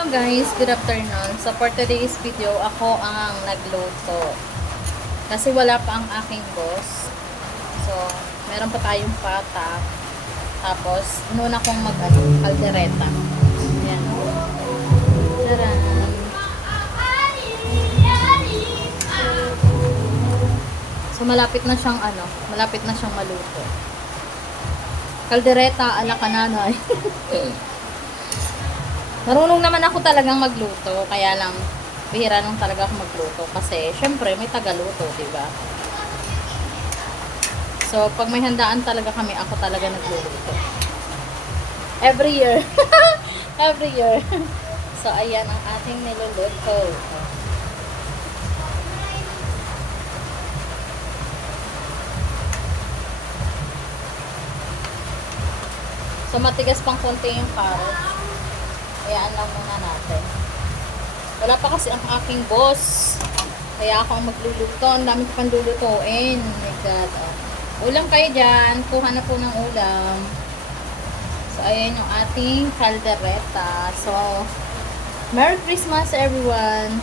Hello guys, good afternoon. So for today's video, ako ang nagluto. Kasi wala pa ang aking boss. So, meron pa tayong pata. Tapos, inuna kong kaldereta. Ayan. Taran! So, malapit na siyang maluto. Kaldereta ala kananay. Marunong naman ako talagang magluto, kaya lang bihira nung talaga ako magluto kasi syempre may tagaluto, 'di ba? So, pag may handaan talaga kami, ako talaga nagluluto. Every year. Every year. So, ayan ang ating niluluto. So, matigas pang konti yung carrots. Hayaan lang muna natin. Wala pa kasi ang aking boss. Kaya ako ang magluluto. Ang dami ko pang lulutuin. Oh my God. Oh. Ulam kayo dyan. Kuha na po ng ulam. So, ayan yung ating caldereta. So, Merry Christmas everyone.